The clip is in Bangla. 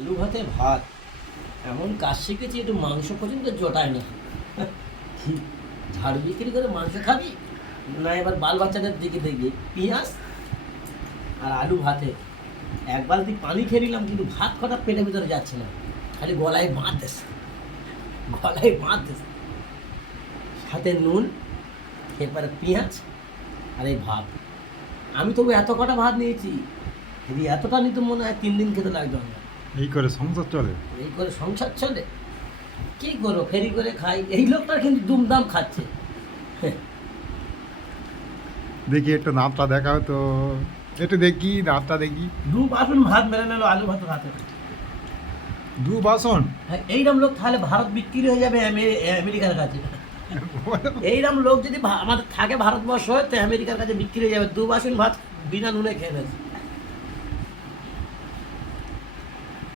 আলু ভাতে ভাত এমন কাজ শিখেছি, একটু মাংস পর্যন্ত জোটায় না। কি ঝাড় বিক্রি করে মাংস খাবি না? এবার বাল বাচ্চাদের দিকে দেখবি পেঁয়াজ আর আলু ভাতে এক বালতি পানি খেয়ে নিলাম, কিন্তু ভাত কটা পেটের ভিতরে যাচ্ছে না, খালি গলায় বাঁধতেছে, গলায় বাঁধতেছে। সাথে নুন, এরপরে পেঁয়াজ আর এই ভাত। আমি তবু এত কটা ভাত নিয়েছি, যদি এতটা নিতে মনে হয় 3 দিন খেতে লাগতো আমার। এই করে সংসার চলে। এই করে সংসার চলে, কী করো, ফেরি করে খাই। এই লোকটা কিন্তু দুমদাম খাচ্ছে। দেখি একটু নাপটা দেখা তো, একটু দেখি নাপটা দেখি। 2 বাসন ভাত মেরে নিল আলু ভাত ভাতে। 2 বাসন। হ্যাঁ, এইরকম লোক তাহলে ভারত বিক্রি হয়ে যাবে আমেরিকার কাছে। এইরকম লোক যদি আমাদের থাকে ভারতবর্ষ, তো আমেরিকার কাছে বিক্রি হয়ে যাবে। 2 বাসন ভাত বিনা নুনে খেয়ে নেছে।